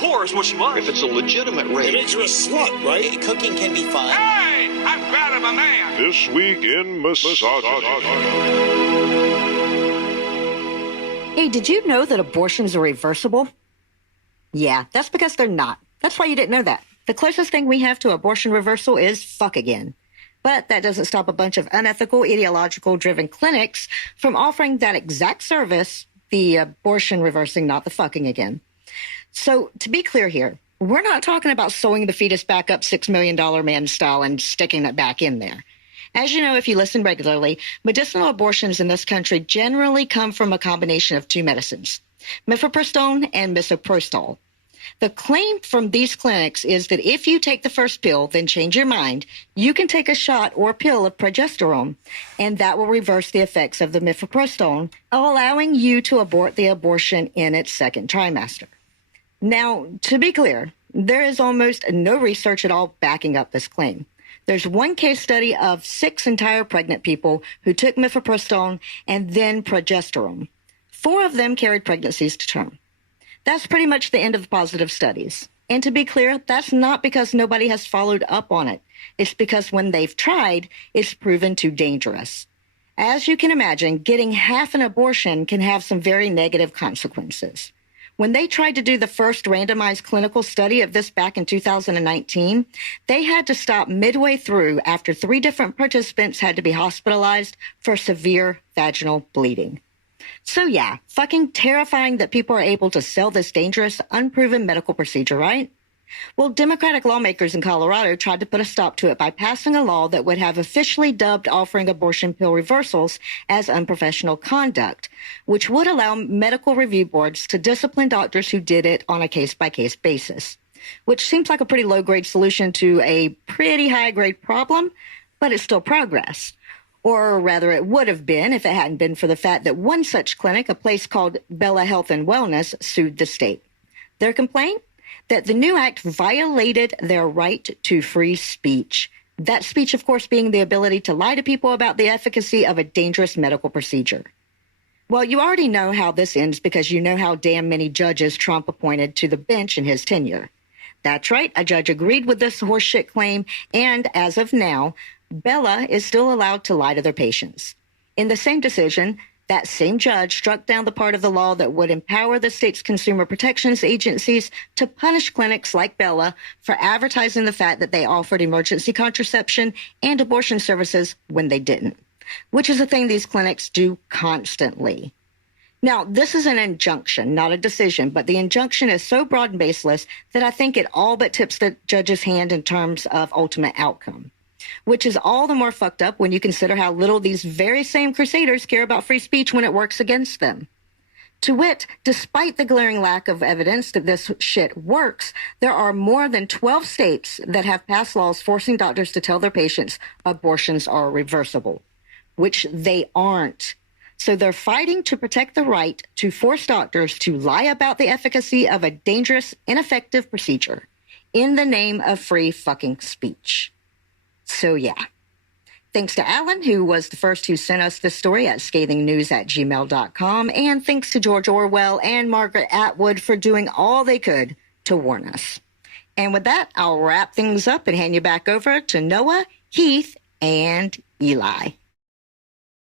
whore is what she was. If it's a legitimate rape. It makes her a slut, right? Cooking can be fun. Hey, I'm proud of a man. This week in misogyny. Hey, did you know that abortions are reversible? Yeah, that's because they're not. That's why you didn't know that. The closest thing we have to abortion reversal is fuck again. But that doesn't stop a bunch of unethical, ideological-driven clinics from offering that exact service, the abortion reversing, not the fucking again. So to be clear here, we're not talking about sewing the fetus back up $6 Million Man style and sticking it back in there. As you know, if you listen regularly, medicinal abortions in this country generally come from a combination of two medicines, mifepristone and misoprostol. The claim from these clinics is that if you take the first pill, then change your mind, you can take a shot or pill of progesterone, and that will reverse the effects of the mifepristone, allowing you to abort the abortion in its second trimester. Now, to be clear, there is almost no research at all backing up this claim. There's one case study of 6 entire pregnant people who took mifepristone and then progesterone. 4 of them carried pregnancies to term. That's pretty much the end of the positive studies. And to be clear, that's not because nobody has followed up on it. It's because when they've tried, it's proven too dangerous. As you can imagine, getting half an abortion can have some very negative consequences. When they tried to do the first randomized clinical study of this back in 2019, they had to stop midway through after 3 different participants had to be hospitalized for severe vaginal bleeding. So yeah, fucking terrifying that people are able to sell this dangerous, unproven medical procedure, right? Well, Democratic lawmakers in Colorado tried to put a stop to it by passing a law that would have officially dubbed offering abortion pill reversals as unprofessional conduct, which would allow medical review boards to discipline doctors who did it on a case-by-case basis, which seems like a pretty low-grade solution to a pretty high-grade problem, but it's still progress. Or rather, it would have been if it hadn't been for the fact that one such clinic, a place called Bella Health and Wellness, sued the state. Their complaint? That the new act violated their right to free speech. That speech, of course, being the ability to lie to people about the efficacy of a dangerous medical procedure. Well, you already know how this ends because you know how damn many judges Trump appointed to the bench in his tenure. That's right, a judge agreed with this horseshit claim, and as of now, Bella is still allowed to lie to their patients. In the same decision, that same judge struck down the part of the law that would empower the state's consumer protections agencies to punish clinics like Bella for advertising the fact that they offered emergency contraception and abortion services when they didn't, which is a thing these clinics do constantly. Now, this is an injunction, not a decision, but the injunction is so broad and baseless that I think it all but tips the judge's hand in terms of ultimate outcome. Which is all the more fucked up when you consider how little these very same crusaders care about free speech when it works against them. To wit, despite the glaring lack of evidence that this shit works, there are more than 12 states that have passed laws forcing doctors to tell their patients abortions are reversible, which they aren't. So they're fighting to protect the right to force doctors to lie about the efficacy of a dangerous, ineffective procedure in the name of free fucking speech. So yeah, thanks to Alan, who was the first who sent us this story at scathingnews@gmail.com, and thanks to George Orwell and Margaret Atwood for doing all they could to warn us. And with that, I'll wrap things up and hand you back over to Noah, Heath, and Eli.